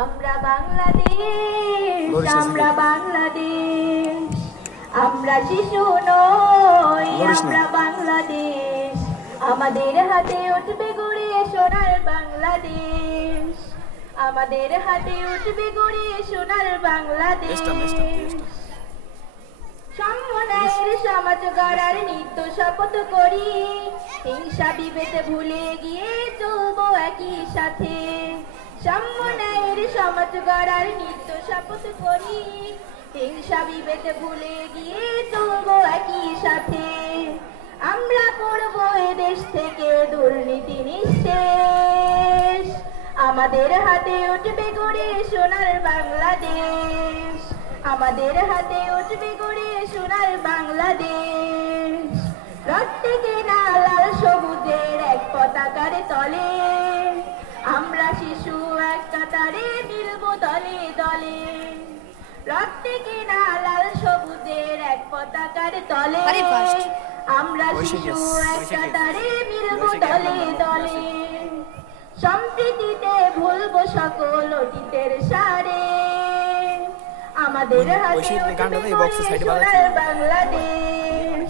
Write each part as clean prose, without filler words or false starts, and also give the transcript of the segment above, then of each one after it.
আমরা বাংলাদেশ, আমরা বাংলাদেশ, আমরা শিশু নই, আমরা বাংলাদেশ। আমাদের হাতে উঠবে গড়ে সোনার বাংলাদেশ, আমাদের হাতে উঠবে গড়ে সোনার বাংলাদেশ। সম্মানের সমাজ গড়ার নিত্য শপথ করি, হিংসা বিভেদ ভুলে গিয়ে চলবো একই সাথে। সম্মানের সমাজ গড়ার নিত্য শপথ করি, হিংসা বিভেদ ভুলে গিয়ে চলবো একই সাথে। আমরা করব এ দেশ থেকে দুর্নীতি নিঃশেষ, আমাদের হাতে উঠবে গড়ে সোনার বাংলাদেশ, আমাদের হাতে উঠবে গড়ে সোনার বাংলাদেশ। রক্তে কেনা লাল সবুজের এক পতাকার তলে, আমরা শিশু এক কাতারে মিলব দলে দলে। রক্তে কেনা লাল সবুজের এক পতাকার তলে, আমরা শিশু এক কাতারে মিলব দলে দলে। সম্প্রীতিতে ভুলবো সকল অতীতের সারে, আমাদের হাতে উঠবে গড়ে সোনার বাংলাদেশ।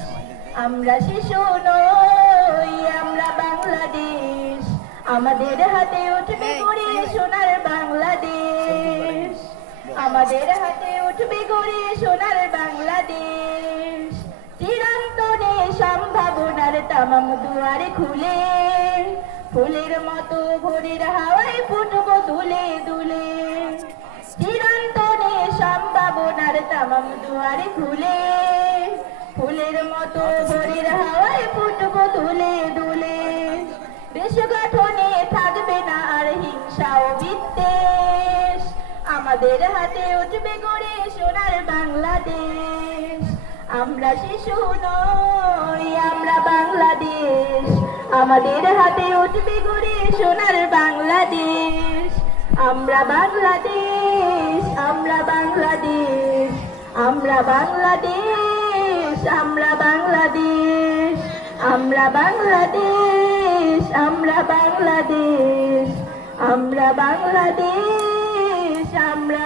আমরা শিশু নই, আমরা বাংলাদেশ, আমাদের হাতে উঠবে গড়ে সোনার বাংলাদেশ, আমাদের হাতে উঠবে গড়ে সোনার বাংলাদেশ। চিরন্তনে সম্ভাবনার তামাম দুয়ারে খুলে, ফুলের মতো ভোরের হাওয়ায় ফুটবো দুলে দুলে। চিরন্তনে সম্ভাবনার তামাম দুয়ারে খুলে, ফুলের মতো ভোরের হাওয়ায় ফুটবো দুলে দুলে। দেশ গঠনে থাকবে না আর হিংসা ও বিদ্বেষ, আমাদের হাতে উঠবে গড়ে সোনার বাংলাদেশ। আমরা শিশু নই, আমরা বাংলাদেশ, আমাদের হাতে উঠবে গড়ে সোনার বাংলাদেশ। আমরা বাংলাদেশ, আমরা বাংলাদেশ, আমরা বাংলাদেশ, আমরা বাংলাদেশ, আমরা বাংলাদেশ, আমরা বাংলাদেশ, আমরা বাংলাদেশ, আমরা